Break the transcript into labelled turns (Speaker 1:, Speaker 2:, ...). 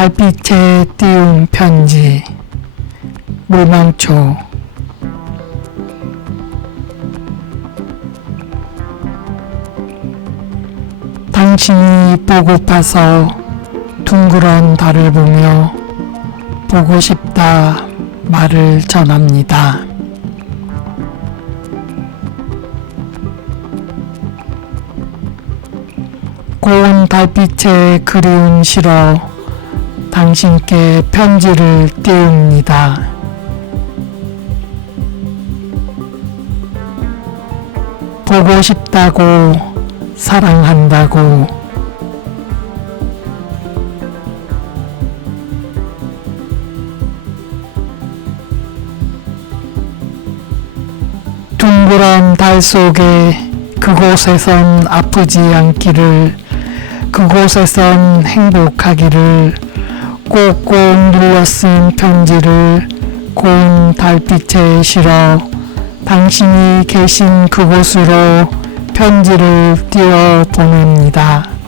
Speaker 1: 달빛에 띄운 편지 물망초 당신이 보고파서 둥그런 달을 보며 보고 싶다 말을 전합니다. 고운 달빛에 그리움 실어 당신께 편지를 띄웁니다. 보고 싶다고 사랑한다고 둥그런 달 속에 그곳에선 아프지 않기를 그곳에선 행복하기를 꼭꼭 눌러 쓴 편지를 고운 달빛에 실어 당신이 계신 그곳으로 편지를 띄워 보냅니다.